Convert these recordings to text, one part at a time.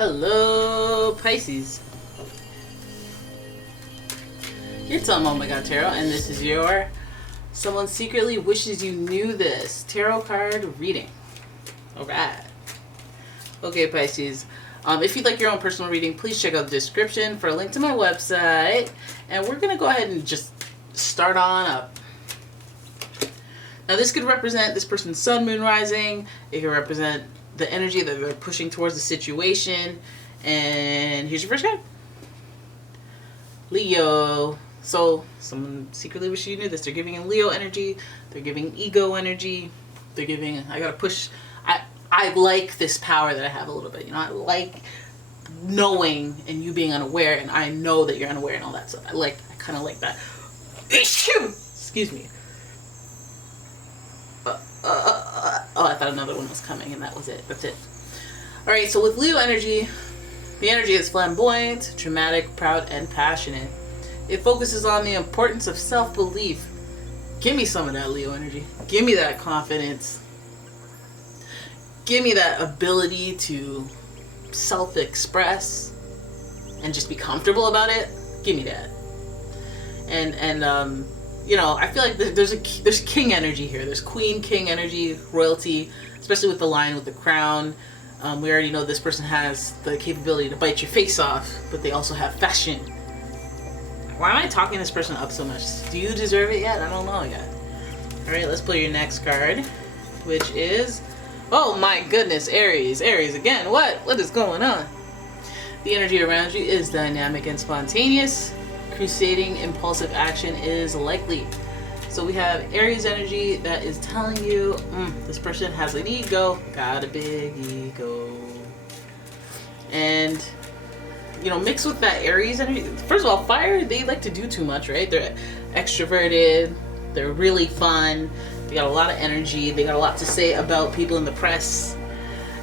Hello, Pisces. It's umomgtarot, and this is your Someone Secretly Wishes You Knew This tarot card reading. Alright. Okay, Pisces. If you'd like your own personal reading, please check out the description for a link to my website. And we're going to go ahead and just start on up. Now, this could represent this person's sun, moon, rising. It could represent the energy that they're pushing towards the situation. And here's your first card. Leo. So, someone secretly wishes you knew this. They're giving in Leo energy. They're giving ego energy. They're giving, I gotta push. I like this power that I have a little bit. You know, I like knowing and you being unaware, and I know that you're unaware and all that stuff. I kind of like that. Excuse me. Oh, I thought another one was coming, and that was it. That's it. All right, so with Leo energy, the energy is flamboyant, dramatic, proud, and passionate. It focuses on the importance of self-belief. Give me some of that Leo energy. Give me that confidence. Give me that ability to self-express and just be comfortable about it. Give me that. And you know, I feel like there's king energy here. There's queen, king energy, royalty, especially with the lion with the crown. We already know this person has the capability to bite your face off, but they also have fashion. Why am I talking this person up so much? Do you deserve it yet? I don't know yet. All right, let's pull your next card, which is, oh my goodness, Aries. Aries again. What is going on? The energy around you is dynamic and spontaneous. Crusading, impulsive action is likely. So we have Aries energy that is telling you this person has an ego, got a big ego. And, you know, mixed with that Aries energy, first of all, fire, they like to do too much, right? They're extroverted, they're really fun, they got a lot of energy, they got a lot to say about people in the press.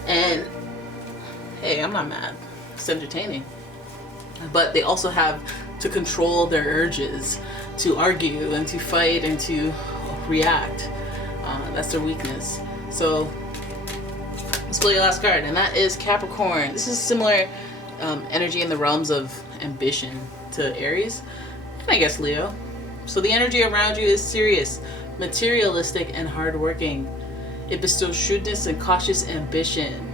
And, hey, I'm not mad. It's entertaining. But they also have to control their urges to argue and to fight and to react. That's their weakness. So let's play your last card, and that is Capricorn. This is similar energy in the realms of ambition to Aries, and I guess Leo. So the energy around you is serious, materialistic, and hardworking. It bestows shrewdness and cautious ambition.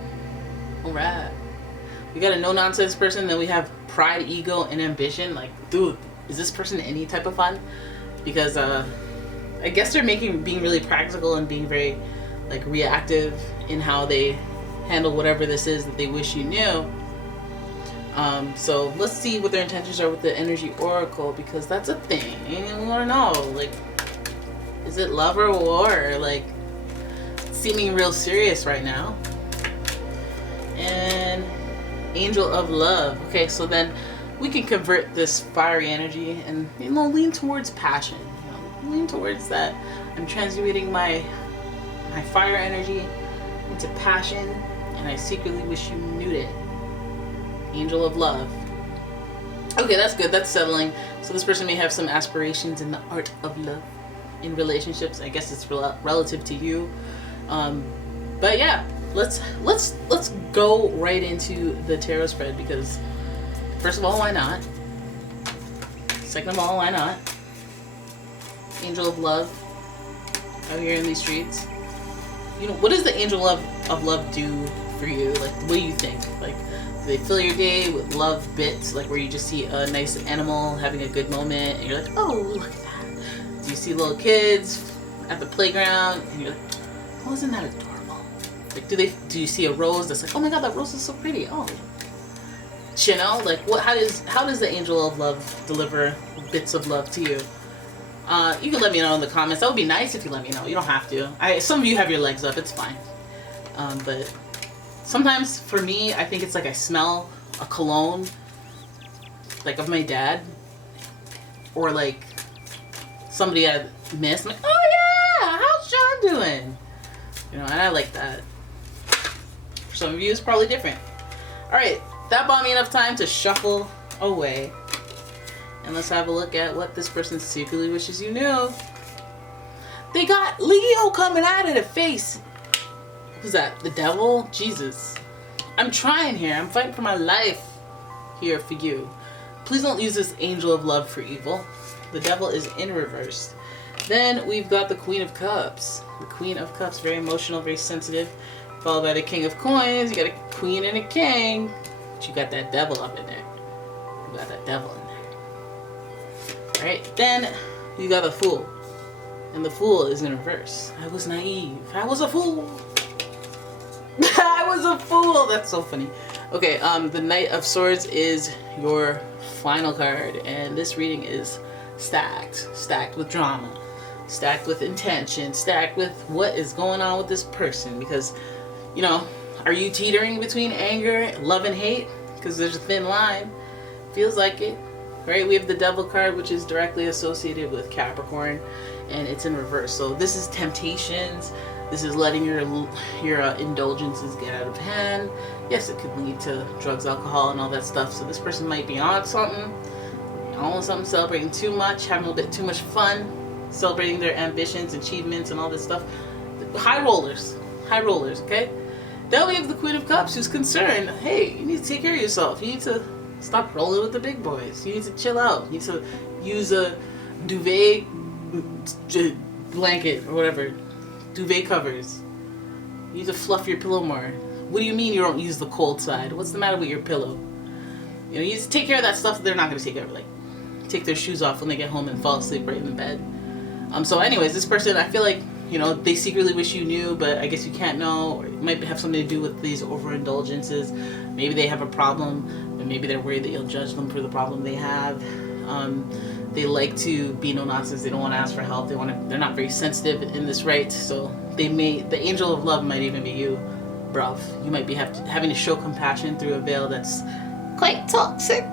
Alright. We got a no-nonsense person, then we have pride, ego, and ambition. Like, dude, is this person any type of fun? Because I guess they're being really practical and being very like reactive in how they handle whatever this is that they wish you knew. So let's see what their intentions are with the energy oracle, because that's a thing. And we want to know, like, is it love or war? Like, it's seeming real serious right now. And Angel of Love. Okay, so then we can convert this fiery energy and, you know, lean towards passion. You know, lean towards that. I'm transmuting my fire energy into passion, and I secretly wish you knew it. Angel of Love. Okay, that's good. That's settling. So this person may have some aspirations in the art of love in relationships. I guess it's relative to you. But yeah. Let's go right into the tarot spread, because first of all, why not? Second of all, why not? Angel of Love out here in these streets. You know, what does the Angel of Love do for you? Like, what do you think? Like, do they fill your day with love bits, like where you just see a nice animal having a good moment and you're like, oh, look at that? Do you see little kids at the playground and you're like, oh, isn't that adorable? Like, do you see a rose that's like, oh my god, that rose is so pretty? Oh, you know, like, what? How does the Angel of Love deliver bits of love to you? You can let me know in the comments. That would be nice if you let me know. You don't have to. Some of you have your legs up. It's fine. But sometimes for me, I think it's like I smell a cologne, like of my dad, or like somebody I miss. I'm like, oh yeah, how's John doing? You know, and I like that. For some of you, it's probably different. Alright, that bought me enough time to shuffle away. And let's have a look at what this person secretly wishes you knew. They got Leo coming out of the face. Who's that? The devil? Jesus. I'm trying here. I'm fighting for my life here for you. Please don't use this angel of love for evil. The devil is in reverse. Then we've got the Queen of Cups. The Queen of Cups, very emotional, very sensitive. Followed by the King of Coins. You got a Queen and a King. But you got that devil up in there. You got that devil in there. Alright, then you got the Fool. And the Fool is in reverse. I was naive. I was a fool. I was a fool. That's so funny. Okay, the Knight of Swords is your final card. And this reading is stacked. Stacked with drama. Stacked with intention. Stacked with what is going on with this person. Because, you know, are you teetering between anger, love, and hate? Because there's a thin line. Feels like it. Right? We have the Devil card, which is directly associated with Capricorn. And it's in reverse. So this is temptations. This is letting your indulgences get out of hand. Yes, it could lead to drugs, alcohol, and all that stuff. So this person might be on something. On something, celebrating too much, having a little bit too much fun, celebrating their ambitions, achievements, and all this stuff. High rollers, okay? Then we have the Queen of Cups, who's concerned. Hey, you need to take care of yourself. You need to stop rolling with the big boys. You need to chill out. You need to use a duvet blanket or whatever. Duvet covers. You need to fluff your pillow more. What do you mean you don't use the cold side? What's the matter with your pillow? You know, you need to take care of that stuff that they're not going to take care of. Like, take their shoes off when they get home and fall asleep right in the bed. So anyways, this person, I feel like, you know, they secretly wish you knew, but I guess you can't know. Or it might have something to do with these overindulgences. Maybe they have a problem, and maybe they're worried that you'll judge them for the problem they have. They like to be no nonsense. They don't want to ask for help. They're not very sensitive in this right. So the angel of love might even be you, bruv. You might be having to show compassion through a veil that's quite toxic,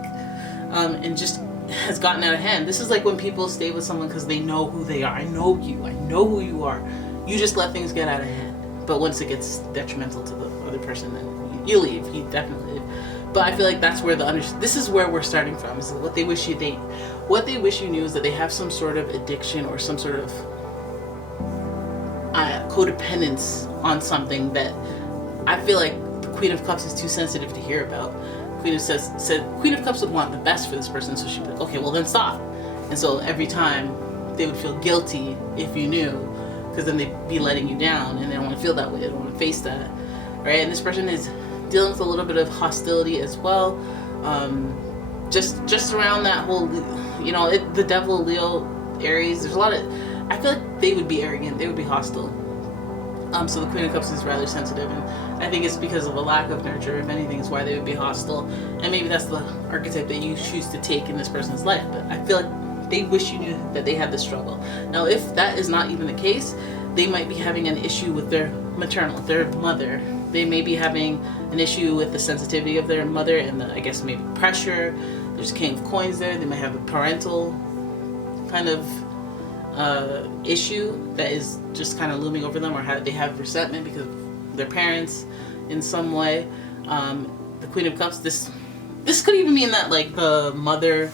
and just has gotten out of hand. This is like when people stay with someone because they know who they are. I know you. I know who you are. You just let things get out of hand. But once it gets detrimental to the other person, then you leave. You definitely leave. But I feel like that's where this is where we're starting from. Is what they wish you knew is that they have some sort of addiction or some sort of codependence on something that I feel like the Queen of Cups is too sensitive to hear about. Queen of Cups would want the best for this person, so she'd be like, okay, well then stop. And so every time they would feel guilty if you knew, because then they'd be letting you down, and they don't want to feel that way. They don't want to face that, right? And this person is dealing with a little bit of hostility as well, just around that whole, you know, the Devil, Leo, Aries. There's a lot of, I feel like they would be arrogant. They would be hostile. So the Queen of Cups is rather sensitive, and I think it's because of a lack of nurture, if anything, is why they would be hostile. And maybe that's the archetype that you choose to take in this person's life. But I feel like they wish you knew that they had this struggle. Now, if that is not even the case, they might be having an issue with their their mother. They may be having an issue with the sensitivity of their mother and I guess maybe pressure. There's King of Coins there. They might have a parental kind of issue that is just kind of looming over them, or they have resentment because of their parents in some way. The Queen of Cups, this could even mean that like the mother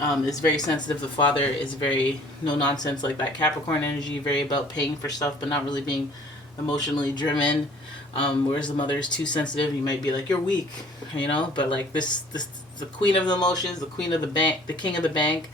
is very sensitive, the father is very no nonsense, like that Capricorn energy, very about paying for stuff but not really being emotionally driven, whereas the mother is too sensitive. You might be like, you're weak, you know, but like this the queen of the emotions, the queen of the bank, the king of the bank.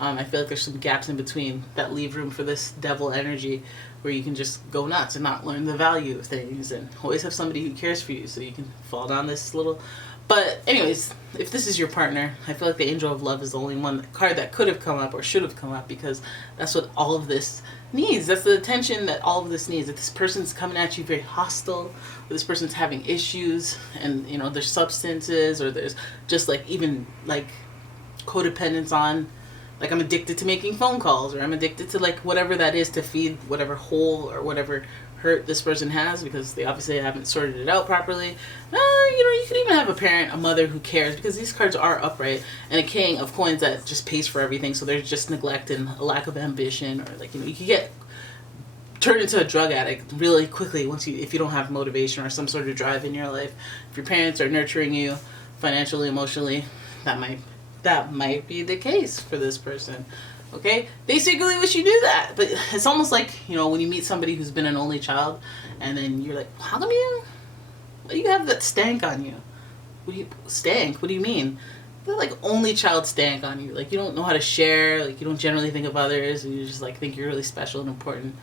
I feel like there's some gaps in between that leave room for this devil energy where you can just go nuts and not learn the value of things, and always have somebody who cares for you so you can fall down this little. But anyways, if this is your partner, I feel like the Angel of Love is the only card that could have come up or should have come up, because that's what all of this needs. That's the attention that all of this needs. That this person's coming at you very hostile, or this person's having issues, and you know, there's substances, or there's just like even like codependence on, like, I'm addicted to making phone calls, or I'm addicted to like whatever that is to feed whatever hole or whatever hurt this person has, because they obviously haven't sorted it out properly. You know, you could even have a parent, a mother who cares, because these cards are upright, and a King of Coins that just pays for everything. So there's just neglect and a lack of ambition, or like, you know, you could get turned into a drug addict really quickly if you don't have motivation or some sort of drive in your life. If your parents are nurturing you financially, emotionally, that might be the case for this person. Okay, they secretly wish you knew that, but it's almost like, you know, when you meet somebody who's been an only child, and then you're like, You have that stank on you. Stank? What do you mean? That like only child stank on you. Like you don't know how to share. Like you don't generally think of others. And you just like think you're really special and important.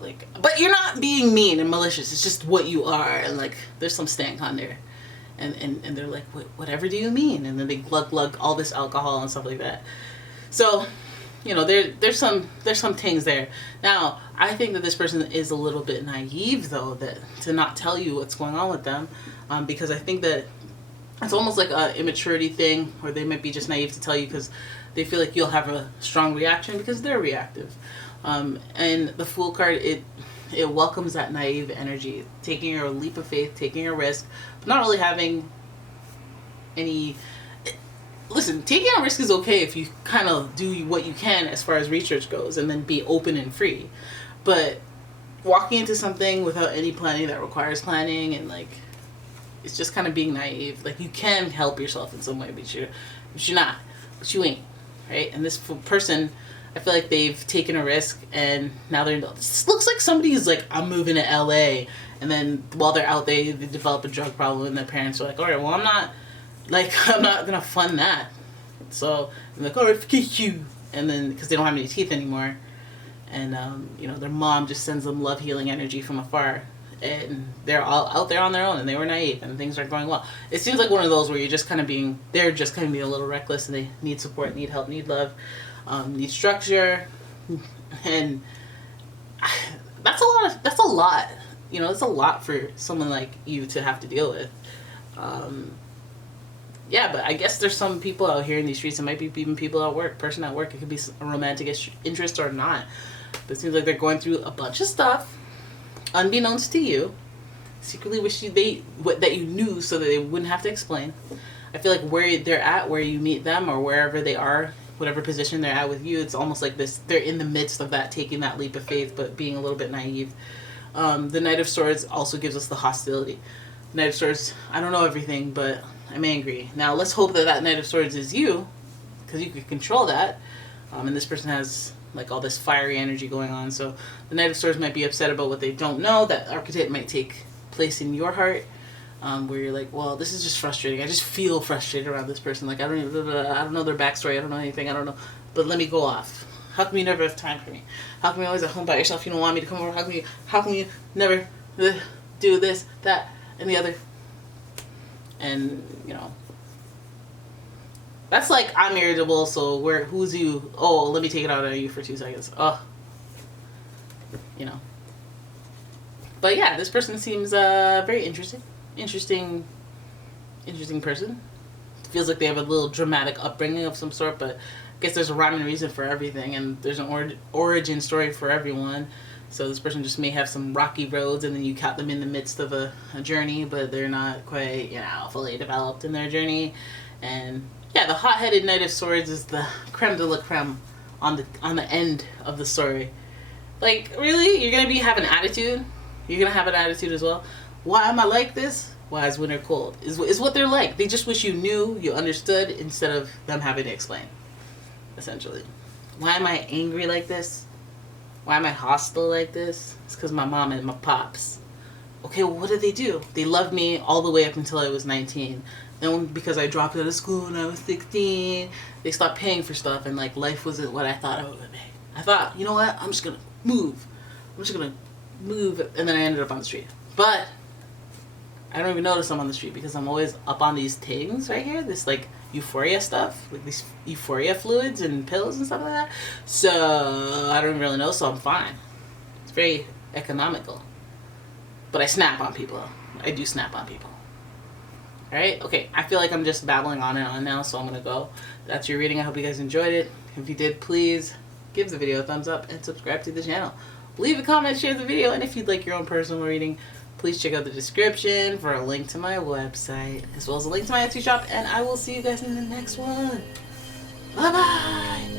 Like, but you're not being mean and malicious. It's just what you are. And like, there's some stank on there. And they're like, whatever do you mean? And then they glug all this alcohol and stuff like that. So, you know, there's some things there. Now, I think that this person is a little bit naive though, that to not tell you what's going on with them, because I think that it's almost like a immaturity thing, or they might be just naive to tell you because they feel like you'll have a strong reaction because they're reactive. And the Fool card, it welcomes that naive energy, taking a leap of faith, taking a risk, but not really having any. Listen, taking a risk is okay if you kind of do what you can as far as research goes and then be open and free. But walking into something without any planning that requires planning and like, it's just kind of being naive. Like you can help yourself in some way, but you're not, but you ain't, right? And this person, I feel like they've taken a risk and now this looks like somebody who's like, I'm moving to LA. And then while they're out, they develop a drug problem and their parents are like, all right, well, I'm not going to fund that. So I'm like, all right, forget you. And then, because they don't have any teeth anymore. And, you know, their mom just sends them love healing energy from afar. And they're all out there on their own and they were naive and things aren't going well. It seems like one of those where you're just kind of they're just kind of being a little reckless and they need support, need help, need love, need structure. And that's a lot. You know, it's a lot for someone like you to have to deal with. Yeah, but I guess there's some people out here in these streets. It might be even people at work, person at work. It could be a romantic interest or not. But it seems like they're going through a bunch of stuff, unbeknownst to you. Secretly wish that you knew so that they wouldn't have to explain. I feel like where they're at, where you meet them, or wherever they are, whatever position they're at with you, it's almost like this. They're in the midst of that, taking that leap of faith, but being a little bit naive. The Knight of Swords also gives us the hostility. The Knight of Swords, I don't know everything, but I'm angry. Now, let's hope that Knight of Swords is you, because you can control that. And this person has, like, all this fiery energy going on. So the Knight of Swords might be upset about what they don't know. That archetype might take place in your heart, where you're like, well, this is just frustrating. I just feel frustrated around this person. Like, I don't know their backstory. I don't know anything. I don't know. But let me go off. How come you never have time for me? How come you're always at home by yourself? You don't want me to come over? How come you never do this, that, and the other? And, you know, that's like, I'm irritable, so who's you? Oh, let me take it out on you for 2 seconds. Oh, you know. But yeah, this person seems very interesting person. Feels like they have a little dramatic upbringing of some sort, but I guess there's a rhyme and reason for everything, and there's an origin story for everyone. So this person just may have some rocky roads, and then you caught them in the midst of a journey, but they're not quite, you know, fully developed in their journey. And yeah, the hot-headed Knight of Swords is the creme de la creme on the end of the story. Like, really? You're gonna have an attitude? You're gonna have an attitude as well? Why am I like this? Why is winter cold? Is what they're like. They just wish you knew, you understood, instead of them having to explain, essentially. Why am I angry like this? Why am I hostile like this? It's because my mom and my pops. Okay, well, what did they do? They loved me all the way up until I was 19. Then because I dropped out of school when I was 16, they stopped paying for stuff, and like life wasn't what I thought it would be. I thought, you know what? I'm just gonna move. And then I ended up on the street. But I don't even notice I'm on the street because I'm always up on these things right here. This like euphoria stuff, like these euphoria fluids and pills and stuff like that. So I don't really know, so I'm fine. It's very economical. But I snap on people. I do snap on people. Alright? Okay, I feel like I'm just babbling on and on now, so I'm going to go. That's your reading. I hope you guys enjoyed it. If you did, please give the video a thumbs up and subscribe to the channel. Leave a comment, share the video, and if you'd like your own personal reading, please check out the description for a link to my website, as well as a link to my Etsy shop, and I will see you guys in the next one. Bye-bye!